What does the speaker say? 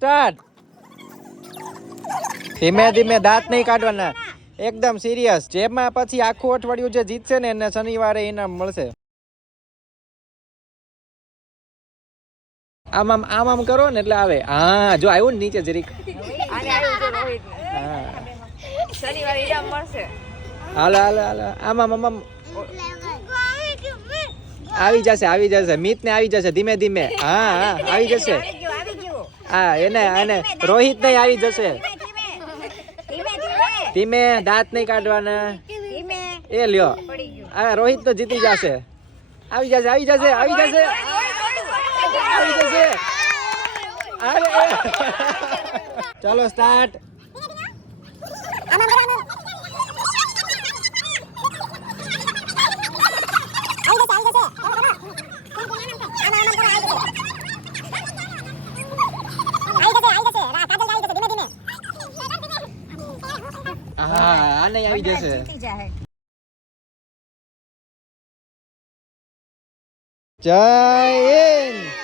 Start. ધીમે ધીમે દાંત નહીં કાઢવાના, એકદમ સિરિયસ. જેમાં પછી આખું અઠવાડિયું જે જીતશે ને એને શનિવારે ઇનામ મળશે. આમ આમ આમ આમ કરો ને એટલે આવે. હા જો આવ્યું ને નીચે જરીક. શનિવારે ઇનામ મળશે. હાલો હાલો હાલો. આમ આમ આમ આમ આવી જશે. મિત ને આવી જશે ધીમે ધીમે. હા હા આવી જશે. હા એને રોહિત ને આવી જશે. ધીમે દાંત નહીં કાઢવાના. એ લ્યો આ રોહિત તો જીતી જશે. આવી જશે. ચાલો સ્ટાર્ટ. હા આને આવી જશે. જય હિન્દ.